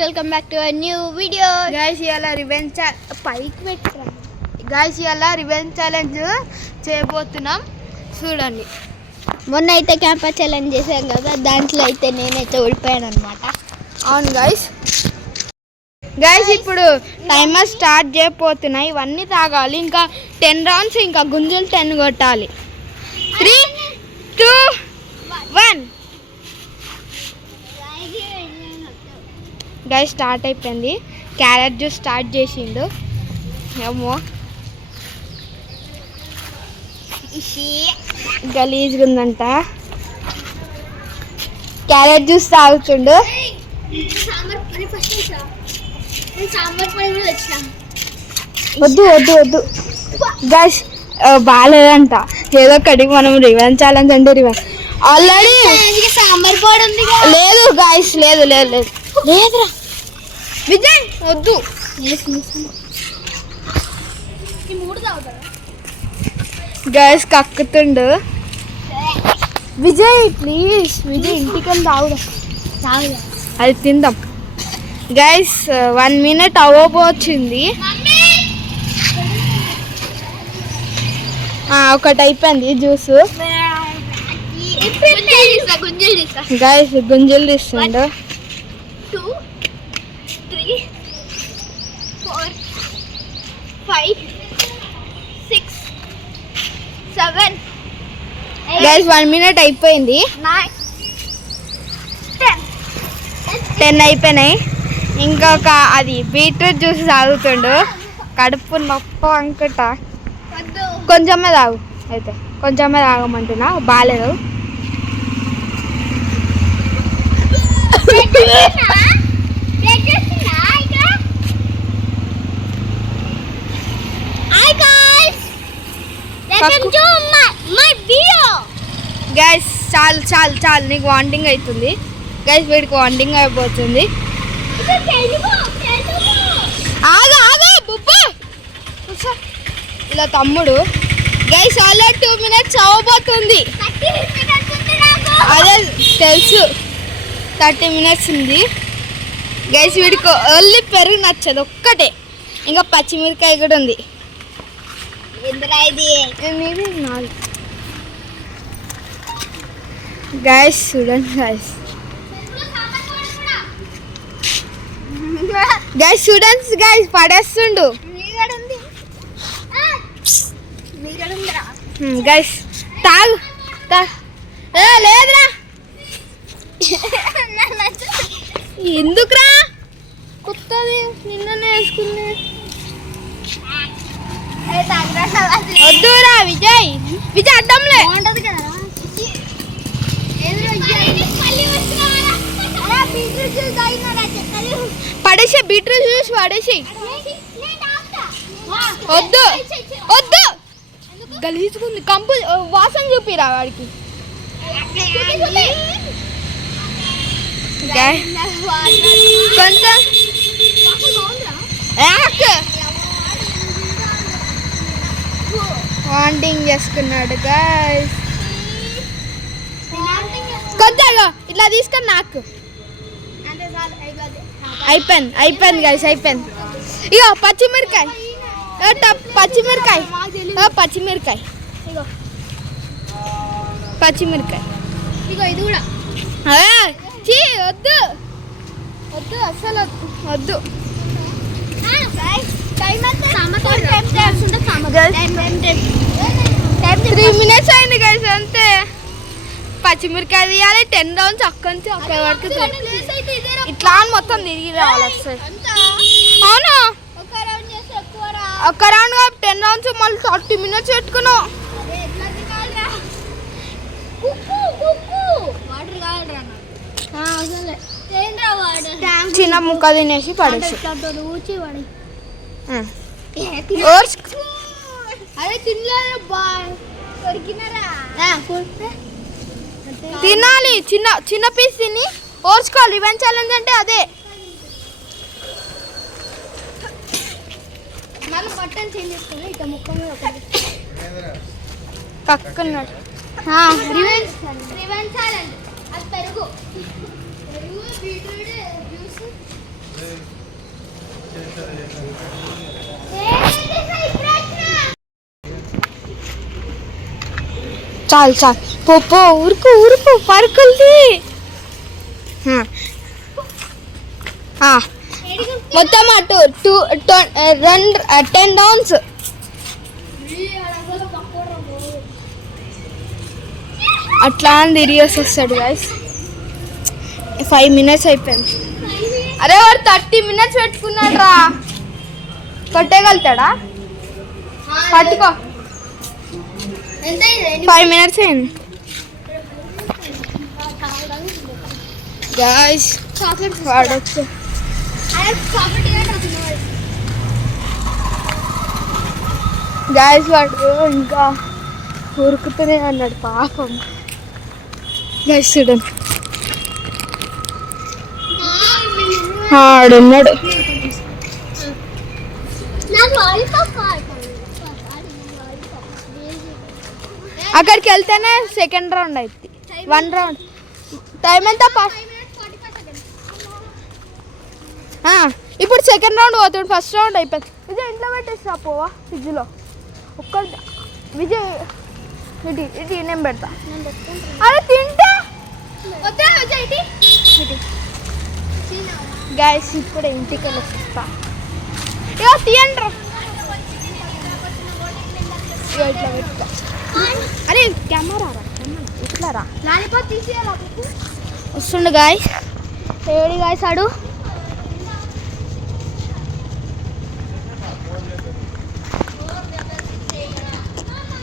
Welcome back to a new video. Guys ఇవాళ revenge పైకి పెట్టరా గైస్ ఇవాళ రివెంజ్ ఛాలెంజ్ చేయబోతున్నాం చూడండి. మొన్న అయితే క్యాంపర్ ఛాలెంజ్ చేశాం కదా, దాంట్లో అయితే నేనైతే ఓడిపోయాను అనమాట. అవును గైస్ ఇప్పుడు టైమర్ స్టార్ట్ చేయబోతున్నాయి. ఇవన్నీ తాగాలి. ఇంకా 10 రౌండ్స్, ఇంకా గుంజులు 10 కొట్టాలి. 3, 2, 1 గైస్ స్టార్ట్ అయిపోయింది. క్యారెట్ జ్యూస్ స్టార్ట్ చేసిండు. ఏమో గలీజ్గా ఉందంట. క్యారెట్ జ్యూస్ తాగుతుండు. వద్దు వద్దు వద్దు గైస్, బాగాలేదంట. ఏదో ఒకటి మనం రివెంజ్ ఛాలెంజ్ అంటే రివెంజ్ ఆల్రెడీ సాంబార్ పొడి ఉంది. లేదు గైస్, లేదు లేదు లేదు లేదురా విజయ్, వద్దు. గైస్ కక్కుతుండు విజయ్. ప్లీజ్ విజయ్, ఇంటికి వెళ్ళి తాగుదా, అది తిందాం. Guys 1 minute అవ్వబోచ్చింది. ఒకటి అయిపోయింది జ్యూస్. గైస్ గుంజలు తీస్తుండు. 2, 3, 4, 5, 6, 7. గైస్ 1 minute అయిపోయింది. 9, 10 అయిపోయినాయి. ఇంకొక అది బీట్రూట్ జ్యూస్ తాగుతుండు. కడుపు నొప్పి అనుకుంటా. కొంచెమే తాగు, అయితే కొంచెమే తాగమంటున్నా, బాగాలేదు. గైస్ చాలు చాలు చాలు, నీకు వాంటింగ్ అవుతుంది. గైస్ వీడికి వాంటింగ్ అయిపోతుంది. ఇలా తమ్ముడు. గైస్ ఆల్రెడీ 2 minutes అవ్వబోతుంది. అదే తెలుసు, 30 minutes ఉంది. గైస్ వీడికి ఓన్లీ పెరుగు నచ్చదు ఒక్కటే, ఇంకా పచ్చిమిరకాయ కూడా ఉంది. గైస్ చూడండి గైస్, గైస్ స్టూడెంట్స్ గైస్ పడేస్తుండు. గైస్ తాగు లేదురా, ఎందుకురా, కొత్తది నిన్ననే వేసుకున్నా. వద్దురా విజయ్, విజయ్ అడ్డంలే పడేసి, బీట్రూట్ జ్యూస్ పడేసి. వద్దు వద్దు, గలీజుకుంది. కంపు వాసన చూపిరా వాడికి. కొంచెం వాంటింగ్ చేసుకున్నాడు గైస్. కొంచెం ఇట్లా తీసుకొని నాకు. అయిపోయింది అయిపోయింది గైస్, అయిపోయింది. ఇగో పచ్చిమిరకాయ, పచ్చిమిరకాయ పచ్చిమిరకాయ పచ్చిమిరకాయ. ఇగో ఇది కూడా. వద్దు వద్దు, అసలు వద్దు. 3 minutes అయింది గైస్, అంతే. పచ్చిమిరకాయ తీయాలి. 10 rounds అక్కడి నుంచి అక్కడి వరకు ఇట్లా మొత్తం తిరిగి రావాలి. అవును, ఒక్క రౌండ్ 10 rounds, మళ్ళీ 30 minutes పెట్టుకున్నావు. చిన్న ముక్క తినేసి పడేసి. తినాలి, చిన్న చిన్న పీస్ తిని ఓర్చుకోవాలి. రివెంజ్ ఛాలెంజ్ అంటే అదే. బట్టన్ చేంజ్ చేసుకోవాలి. ఇక ముక్క మీద కక్కున్నాడు. Revenge challenge. అది పెరుగు, బీట్రూట్ జ్యూస్, చాలు చాలు పో ఊరుకు ఊరుకు పరుకుల్ది మొత్తం అటు 10 రౌండ్స్. అట్లా అని తిరిగేసి వస్తాడు గైస్. 5 minutes అయిపోయింది. అరే వాడు 30 minutes పెట్టుకున్నాడు రా. కొట్టేయగలుగుతాడా? పట్టుకో. 5 minutes అయింది గైస్. వాడొచ్చు గైస్. వాడు ఇంకా ఉరుకుతూనే అన్నాడు పాపం. గైస్ చూడండి ఆడున్నాడు. అక్కడికి వెళ్తేనే 2nd round అవుతుంది. 1 round టైం ఎంత? ఇప్పుడు 2nd round పోతాడు. 1st round అయిపోయింది. విజయ్ ఇంట్లో పెట్టేసి పోవా ఫ్రిడ్జ్లో ఒక్క విజయ్. ఇటు నేను పెడతా. అరే తింటే గైస్ ఇప్పుడు ఇంటికి వెళ్ళొస్తా. ఇక తీయండి ఇట్లా పెట్టుకో. అరే కెమెరా రా ఇట్లా రా. వస్తుండు గాయస్. ఏడి గాయస్ ఆడు.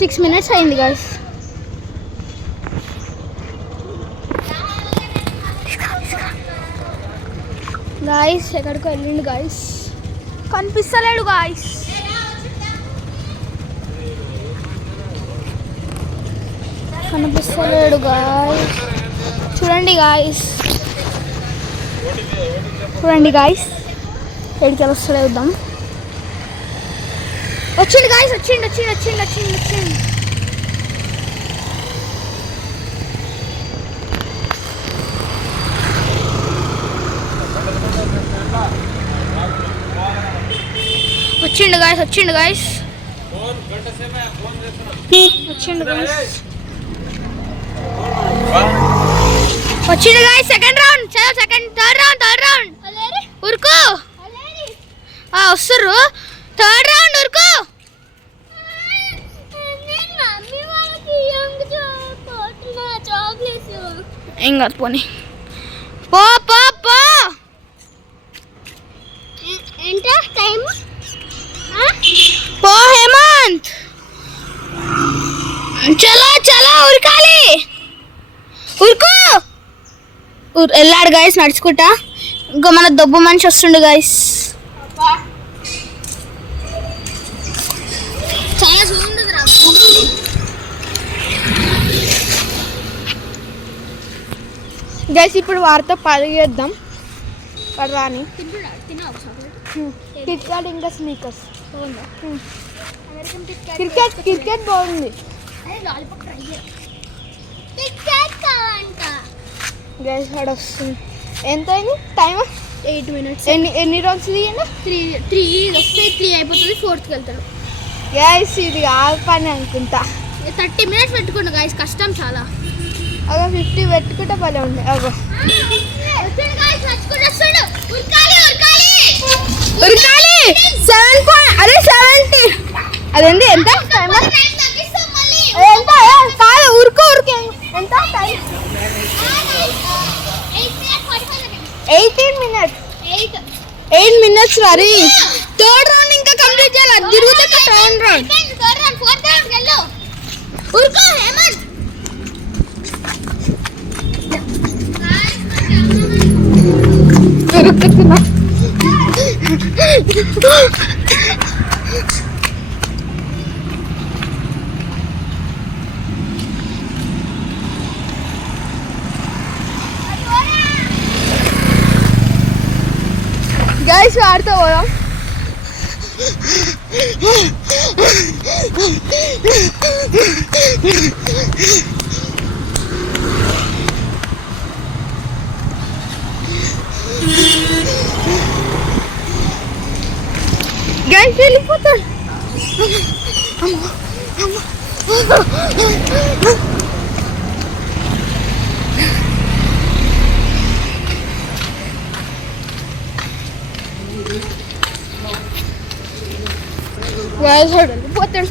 6 minutes అయింది గాయస్. గాయస్ ఎక్కడికి వెళ్ళిండు గాయస్. కనిపిస్తలేడు గాయస్. కనిపిస్తలేడు గాయస్. చూడండి గాయస్ చూడండి గాయస్. ఎక్కడికి వెళ్ళొస్తాడో చూద్దాం. వచ్చిండు గాయస్. వచ్చిండు. వచ్చిండు గాయస్. వచ్చిండు guys. Second round. Third round ఉరుకు. వస్తుర్రు. 3rd round ఉరుకు. ఏం కాదు పోనీ. పో పో పో. ఎంత టైం? పో హేమంత్. చలో ఉరకాలి. ఉరుకు. వెళ్ళాడు గాయస్ నడుచుకుంటా. ఇంకా మన దొబ్బు మనిషి వస్తుండు గాయస్. గైస్ ఇప్పుడు వారితో పరిగెద్దాం. రాని కిట్కాట్ ఇంకా స్నీకర్స్. క్రికెట్ బాగుంది గైస్. వాడు వస్తుంది. ఎంత అయింది టైం? 8 minutes. ఎన్ని రౌండ్స్ తీయండి? 3 వస్తే 3 అయిపోతుంది. 4th వెళ్తాడు గైస్. ఇది కాదు పని అనుకుంటా. 30 minutes పెట్టుకోండి గైస్. కష్టం చాలా. అగో 50 పెట్టుకుంటే భలే ఉంది. అగో ఉరకాలి. 7 అరే 70. అదేంటి ఎంత టైం? ఎంత కాదు. ఉరుకు ఎంత టైం? 18 minutes. 8 minutes మరి. 3rd round ఇంకా కంప్లీట్ చేయాలి. తిరుగుతే 3rd round. 4th round వెళ్ళు. ఉరుకు హేమంత్. ఉరుకుతున్నా. గైస్ ఆడుతూ పోదాం. గైస్ వెళ్ళిపోతాడు. వెళ్ళిపోతాడు.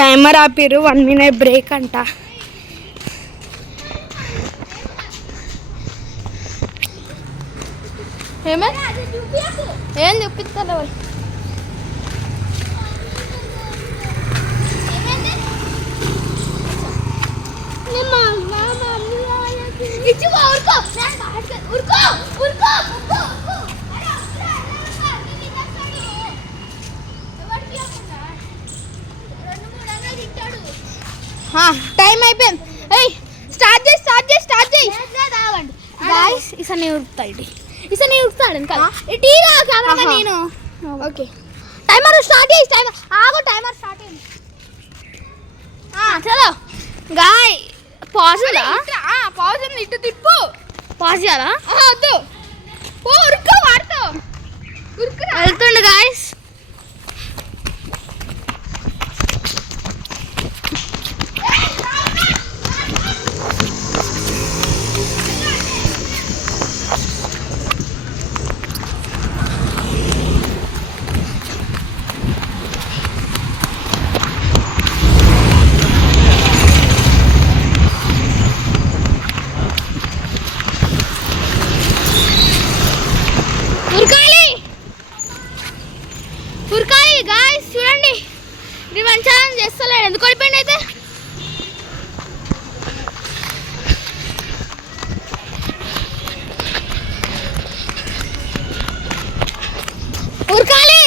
టైమర్ ఆపిరు, 1 minute బ్రేక్ అంట. ఏం చూపిస్తాను టైం అయిపోయింది. స్టార్ట్ చేయి. ఇసని ఉరుకుతాడు ఇంకా టీగా కెమెరా నేను. ఓకే టైమర్ స్టార్ట్ చేయి. టైమర్ స్టార్ట్ అయింది. చలో గాయ్ పాజ్ ఉంది. ఇటు తిప్పు. పాజ్ చేయాలా? వద్దు. ఉరుకు వాడుతో వెళ్తుండు గాయస్. ఉరకాలి గాయ్స్, చూడండి ఇది మంచిగా చేస్తలేడు. ఎందుకు ఓడిపోయింది అయితే? ఉరకాలి.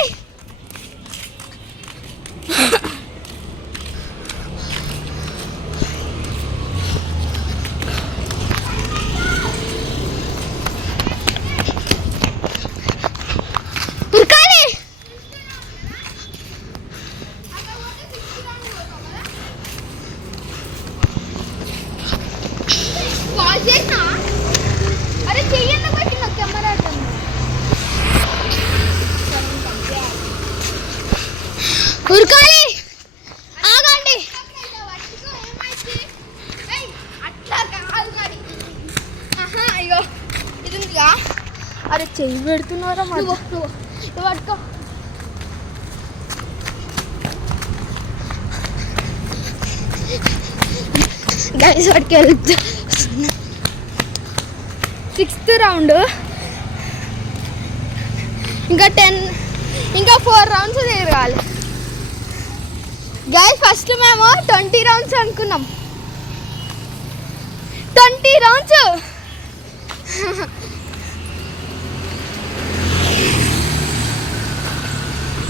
అరే చెయ్యండి బట్టి నాకు కెమెరా ఉరకాలి. ఆగండి. అయ్యో ఇది ఉందిగా. అరే చెయ్యి పెడుతున్నారా? నువ్వు పట్టుకో. గైస్ వాడికి వెళ్తా. 6th round. ఇంకా 4 rounds తిరగాలి గైస్. ఫస్ట్ మేము 20 rounds అనుకున్నాం. 20 rounds.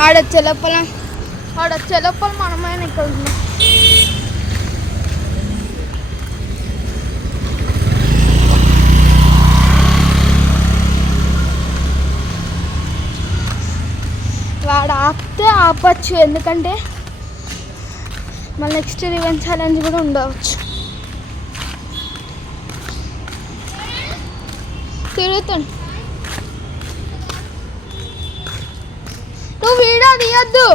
ఆడొచ్చే లోపల మనమైన ఇక్కడ ఉన్నాం. వాడు ఆపచ్చు, ఎందుకంటే మళ్ళీ నెక్స్ట్ రివెంజ్ ఛాలెంజ్ కూడా ఉండవచ్చు. తిరుగుతాను. నువ్వు వీడియో తీయద్దు.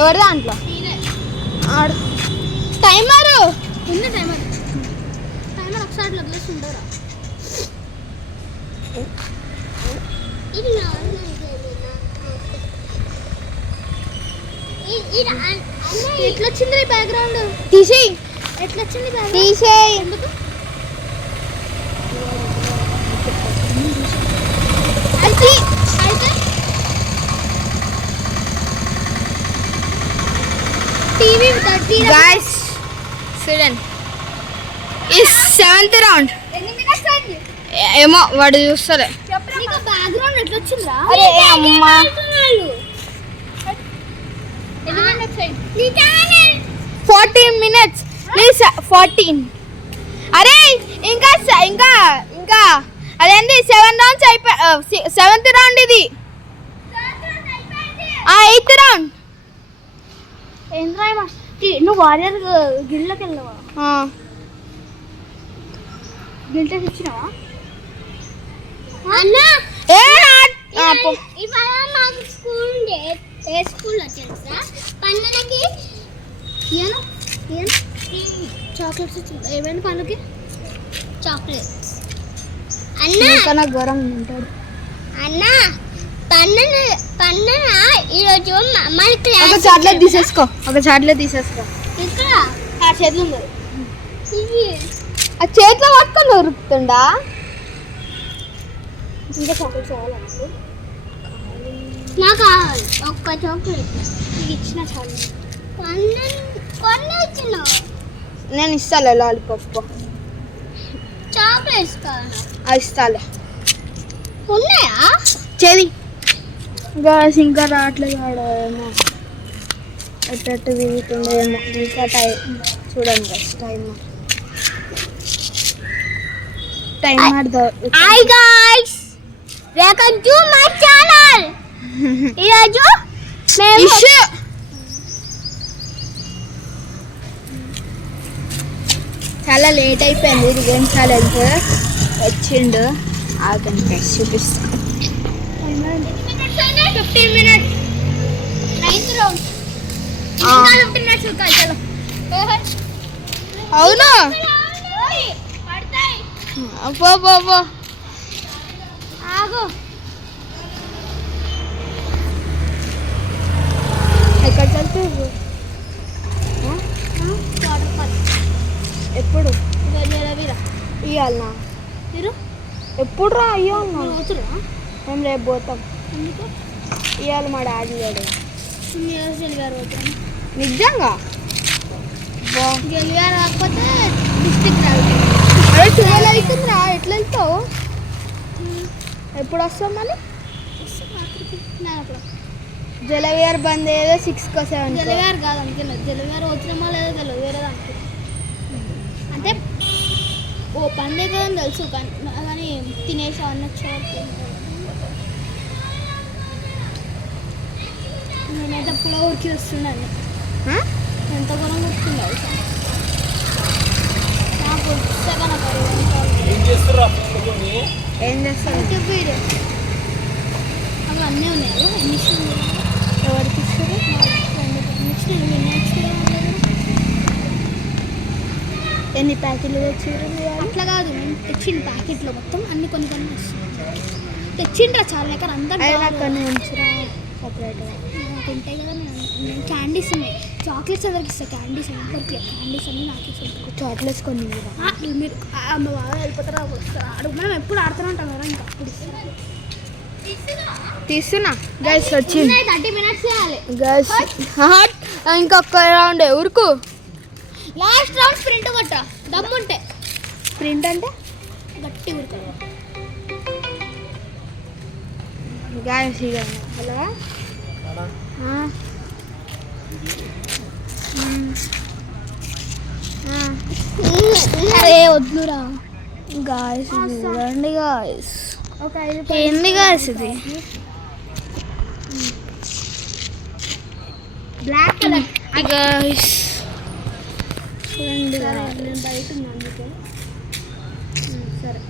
ఎవరి దాంట్లో ఆడు టైమర్ ఉంది. టైమర్ ఒకసారి వదిలేసి ఉండరా? ఎట్లా వచ్చింది బ్యాక్గ్రౌండ్? తీసేయి. ఎట్లా వచ్చింది? తీసేయి. అది గాయ్స్ చూడండి ఈ 7th రౌండ్ ఏమో వాడు చూస్తలే. బ్యాక్గ్రౌండ్ ఎట్లా వచ్చిందా? అరే అమ్మా 14 minutes ప్లీజ్ 14. అరే ఇంకా ఇంకా ఇంకా అదేంటి 7 rounds అయిపోయి 7th రౌండ్ ఇది. 8th రౌండ్ ఏంద్రా నువ్వు వారియర్ గిళ్ళకి వెళ్ళవా? గిల్టెస్ ఇచ్చినావా అన్న? ఇవాళ మాకు స్కూల్ ఉండే. ఏ స్కూల్ వచ్చేసా పండుగకి చాక్లెట్స్ ఇచ్చింది. ఏమైనా పండుగకి చాక్లెట్స్ అన్న గౌరవం ఉంటాడు అన్న. పండుగ ఈరోజు మన ఒక చాక్లెట్ తీసేసుకో. ఇక్కడ ఆ చేతిలో ఉంది. ఆ చేతిలో పట్టుకొని ఉరుకుతుండా? ఇంకా చాక్లెట్స్ కావాలనుకో. నాకు కావాలి ఒక్క చాక్లెట్. నీకు ఇచ్చిన చాలు. కొన్ని ఇచ్చిన నేను ఇస్తాలే లాలీపాప్. చాక్లెట్స్ కావాలి. అది ఇస్తాలే. ఉన్నాయా చేది ఇంకా రావట్లేదు. ఆడేమో ఎట్టు తిరుగుతుండేమో. ఇంకా టైం చూడండి guys. Timer hi guys, welcome to my channel. ఈరోజు చాలా లేట్ అయిపోయింది. రిగన్ ఛాలెంజ్ వచ్చిండు. ఆగండి గైస్ చూపిస్తాను. 15 minutes 9th round. 15 minutes ఉంటాయి. చలో అవును పడతాయి. పో ఆగు. ఎక్కడ వెళ్తే ఎప్పుడు ఇవ్వాలనా? మీరు ఎప్పుడు రా? అయ్యో అన్నా పోతురా? మేము రేపు పోతాం. ఎందుకు? ఇవాళ మా డాడీ లేడు. గెలివారు పోతాను నిజంగా. గెలివారు కాకపోతే డిస్ట్రిక్ట్ రావాలి. అరే 12 అవుతుందిరా. ఎట్లా వెళ్తావు? ఎప్పుడు వస్తాం మళ్ళీ? జలవేర్ బంద్ ఏదో 6 కో 7 జలవేర్ కాదు అనుకోలేదు. జలవేర్ వచ్చినామా లేదో తెలియదు. వేరేది అనుకో. అంటే ఓ పండుగ అని తెలుసు కానీ తినేసి అన్నొచ్చా. నేనైతే ఎప్పుడో ఊరికి వస్తున్నాను. ఎంత ఘోరంగా వస్తుందో నాకు ఏం చేస్తారు? అవి అన్నీ ఉన్నాయి. ఎన్ని ఎవరికి ఇస్తారు? ఎన్ని ప్యాకెట్లు తెచ్చారు? అట్లా కాదు, మేము తెచ్చిన ప్యాకెట్లో మొత్తం అన్ని కొన్ని తెచ్చిండ్రా చాలా ఎక్కడ అంతా కొన్ని ఉంచురా సపరేట్గా. ఉంటాయి కదా. నేను క్యాండీస్ ఉన్నాయి. చాక్లెట్స్ అందరికి ఇస్తాను. క్యాండీస్ అందరికి క్యాండీస్ అన్నీ నాకు ఇస్తాను. చాక్లెట్స్ కొన్ని మీరు బాగా వెళ్ళిపోతారా? వస్తారా? మనం ఎప్పుడు ఆడుతూనే ఉంటాం కదా. ఇంకా అప్పుడు తీస్తున్నా గైస్. వచ్చింది 30 minutes చేయాలి గైస్. ఇంకొక రౌండ్ ఊరుకు. లాస్ట్ రౌండ్ స్ప్రింట్ కొట్ట దమ్ముంటే. స్ప్రింట్ అంటే గట్టి ఊరుకో గైస్. ఇక హలో అరే వద్దురా గాయస్. చూడండి గాయస్. ఏంది గాయస్ ఇది? Black colour guys. చూడండి. నేను బయట ఉన్నాను అందుకే. సరే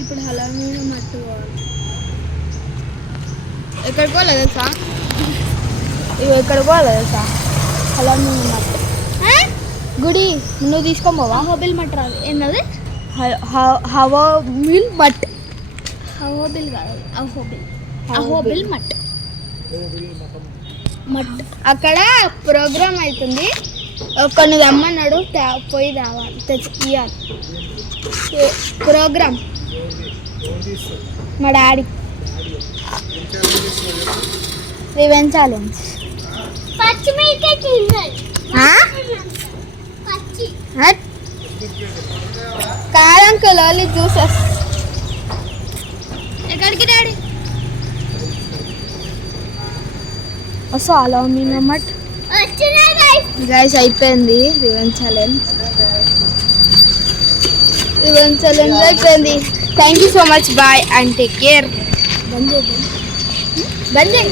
ఇప్పుడు హలో మీద మట్టు పోవాలి. ఎక్కడికి పోలేదు తెలుసా? ఇవి ఎక్కడికి పోలేదు తెలుసా? హలో మీద మట్టు గుడి. నువ్వు తీసుకోమోవా? అహోబిల్ మట్ రాదు. ఏంటది? హవో మిల్ మట్. అహోబిల్ కాదు, అహోబిల్ మట్. అక్కడ ప్రోగ్రామ్ అవుతుంది. కొన్ని రమ్మన్నాడు. పోయి రావాలి. ఇవ్వాలి ప్రోగ్రామ్. మా డాడీ రివెంజ్ ఛాలెంజ్. కాదు అంకుల్ ఓన్లీ జ్యూసెస్. ఎక్కడికి డాడీ? సో అలా మీ నమ్మట్ గైస్ అయిపోయింది రివెంజ్ ఛాలెంజ్. అయిపోయింది. Thank you so much. Bye and take care. బంద్ చేయి.